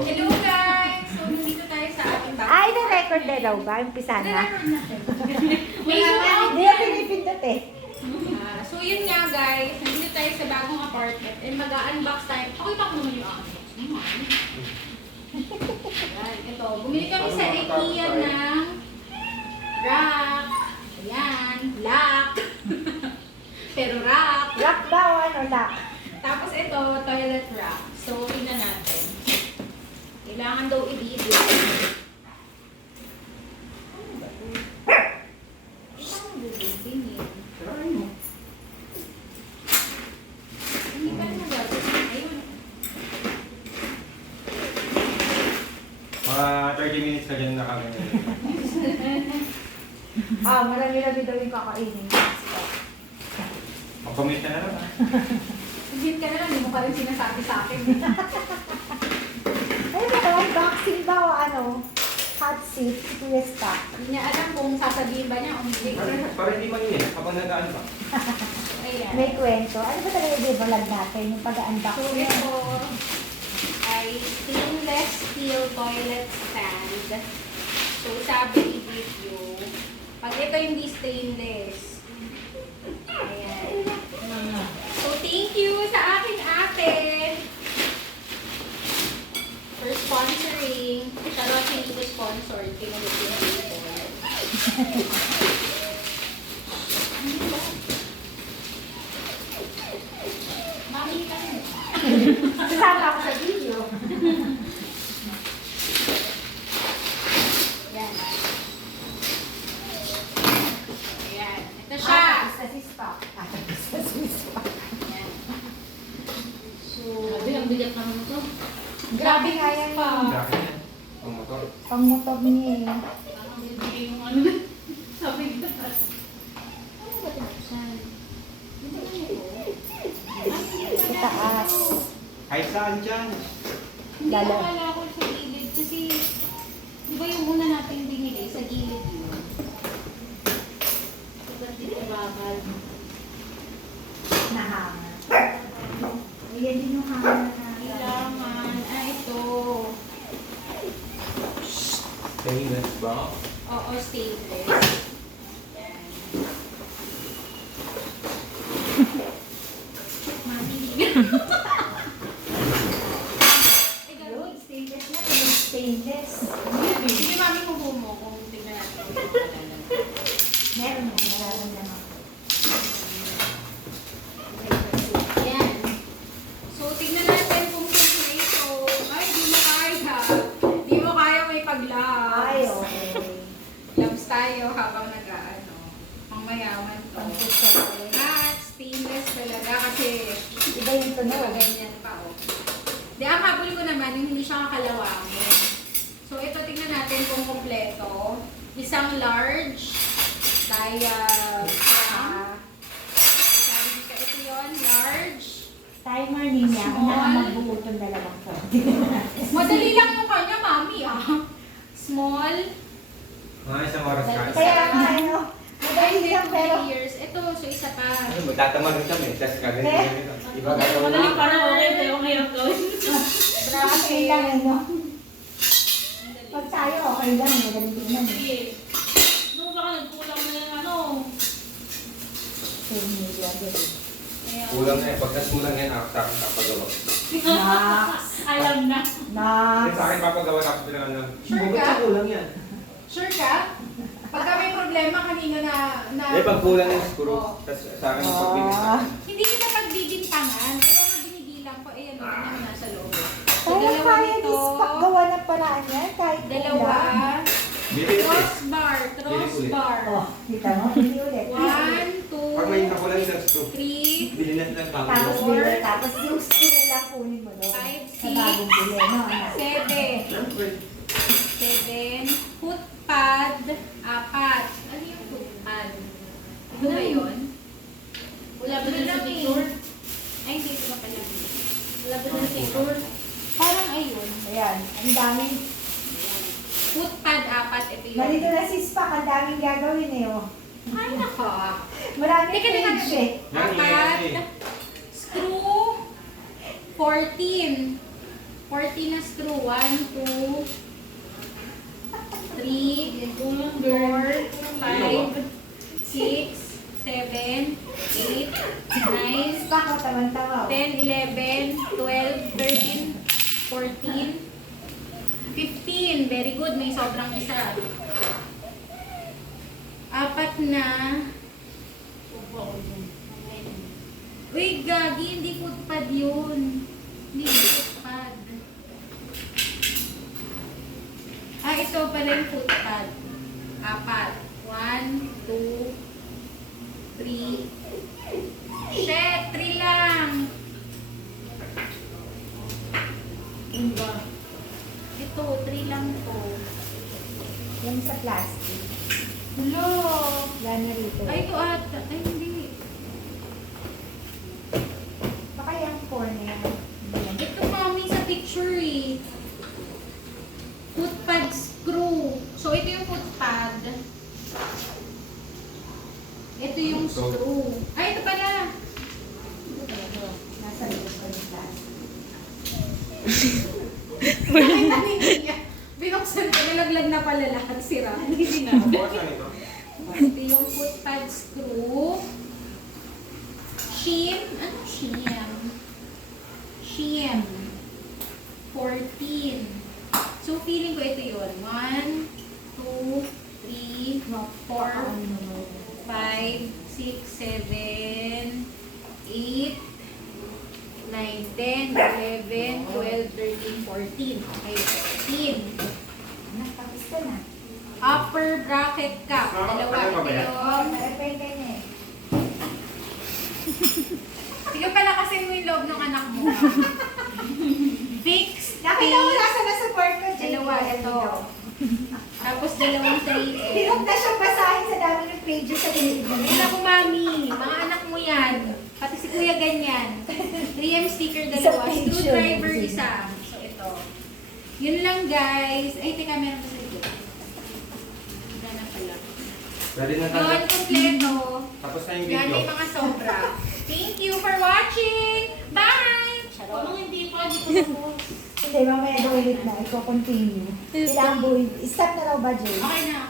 Hello guys! So, nandito tayo sa ating bago. Ay, na-record na daw ba? Umpisa na. Na-record na. May Wala pa. Hindi na pinipindot eh. So, yun nga guys. Nandito tayo sa bagong apartment. And mag-unbox tayo. Pakita ko naman yung unbox. Ayan, ito. Bumili kami sa IKEA ng rack. Ayan, lock. Pero rack. Lock daw, ano lock? Tapos ito, toilet rack. So, tingnan natin. Kailangan daw i-video. Ano ba ito? Kailangan bubutin eh. Hindi pa rin nagagawin. Ayun. Mga 30 minutes na dyan na kami. Marami-rami daw yung kakainin. Mag-comment ka na lang. Hindi ka na lang, hindi mo pa rin sinasabi sa akin. Ay, ito, unboxing daw, ano, hot seat, fiesta. Hindi niya alam kung sasabihin ba niya o hindi. Para hindi maningin kapag nagaan pa. Ayan. May kwento. Ano ba talaga yung vlog natin, yung So, pag-unboxing? ito ay stainless steel toilet stand. So, sabi i-video. Pag ito hindi stainless. Ayan. So, thank you sa aking ate for sponsoring. Charot, hindi ko sponsored. Pinulog yung dito. Mami ka rin. Sasama ako sa video. Yan. Ayan. Ito siya. Sa sispa. Sa sispa. Ayan. So, Grabe, ang bigat naman ito. Grabe nga yan pa. Daki yan. Ang motor. Pang-motor niya eh. Parang bibigay yung ano na. Sabi ko. Ano ba tinaksan? Hindi ba Sa taas. Kahit saan dyan. Hindi Lalo. akala ko sa gilid kasi di ba yung una natin binili sa gilid yun? Ba't dito bakal? Nahanga. Ayan din yung hanga na. Kailangan. Ito. Stainless ba? Oo, stainless. Yan. Mami. Ay, Yun, gano'n. stainless na. Yung stainless. Sige, mami, kubo mo kung tingnan natin kung ano. Meron mo, nararamdaman ko. Yan. So, tingnan natin kung kung ito. Ay, di mo kaya. Di mo kaya may pag-labs. Ay, okay. Labs tayo habang nag-ano. Ang mayaman to. Pang-successful. At stainless talaga kasi Iba yung tunog. ganyan pa, oh. Di, ang habol ko naman, yung hindi siya kakalawangin. So, ito tingnan natin kung kompleto. Isang large, diaphragm. Sabi dito, ito yun, large. Timer niya. Small. Una magbubuton dalawang to. Madali lang yung kanya, mami, ah. Small. Mga isang oras ka. Kaya nga, ano, madali Ay, lang pero... 2 years. Ito, so isa pa. Ano, magtatamad rin kami. Tapos gagawin Eh? kami ito. Iba gagawin Madali mo. parang okay, pero mahirap gawin. Okay lang, ano. Pag tayo, okay lang. Madali din yan. Sige. No, baka nagkulang na yung ano. 10 million. Ayan. Kulang na eh. Pagkas mo lang yan, after kapagawa. Max. Alam na. Max. Sa akin papagawa tapos bilangan lang. Sure Bakit ka? sa kulang yan? Sure ka? Pagka may problema kanina na Eh, pag kulang yung screw. Oo. Tapos sa akin yung pagbibig. Hindi kita pagbibintangan. Kaya nga binibilang ko, ayan, o, tingnan mo nasa loob. So, Kaya dalawa kaya nito, dispak gawa ng paraan yan. Kahit dalawa, Bili ulit. crossbar, crossbar. Oh, kita mo? Hindi ulit. 1, 2, Pag may nakulang isang screw, 3, bili na lang bago. Tapos Four. bili. Tapos yung screw na lang kunin mo doon. Five, Sa bagong bili, no? anak? 7. Siyempre. 7, footpad, 4. Ano yung footpad? Ano ba yun? Wala ba Ano dun sa lang picture? eh? Ay, hindi ko pa pala. Wala ba dun sa picture? Parang ayun. Ayan, ang daming. Footpad, 4. Ito yun. Malito na si Spak, ang daming gagawin eh, oh. Ay, nako. Maraming Teka, teka, page eh. Yan, yan, yan. Apat. Screw. 14. 14 na screw. 1, 2, 3, Kulang 4, girl. 5, 6, 7, 8, 9, Baka tawan-tawa. 10, 11, 12, 13, 14, 15. Very good. May sobrang isa. 4 na. Uy, gagi. Hindi food pad yun. Hindi food pad. Ito pala yung food pad. 4. 1, 2, 3. Shit, 3 lang. Ano ba? Ito, 3 lang to. Yung sa plastic. Hello. Wala na rito. Ay, ito ata. Ay, hindi. Baka yung 4 na yan. Ito, mami, sa picture eh. Foot pad screw. So, ito yung foot pad. Ito yung screw. Ay, ito pala. Nasa likod pa yung plastic. Nakita niya. Binuksan ko, nalaglag na pala lahat. Sira. Hindi sinabi. Bukas na ito. Ito yung foot pad screw. Shim. Ano shim? Shim. 14. So, feeling ko ito yun. 1, 2, 3, 4, 5, 6, 7, 8, 9, 10, 11, 12, 13, 14. Okay, 14. Nakapis ka na. Upper bracket cap. Dalawa. Ito yung... Marapay ka na eh. Sige pala kasi mo yung loob ng anak mo. Fix. Nakita mo nasa na support ko, Jay. Dalawa, ito. Tapos dalawang 3M. Hirap na siyang basahin sa dami ng pages sa gilid mo. Ay, naku, mami. Mga anak mo yan. Pati si kuya ganyan. 3M sticker, dalawa. Sa page Screwdriver, yun. isa. So, ito. Yun lang, guys. Ay, teka, meron pa sa ito. Wala na pala. Pwede na tayo. Yun, kompleto. Tapos na yung Yan video. ay mga sobra. Thank you for watching. Bye! Anong hindi pa? Hindi ko na Hindi, mamaya ulit na. Iko-continue. Kailangan buhay. Stop na raw ba, Jay? Okay na, okay.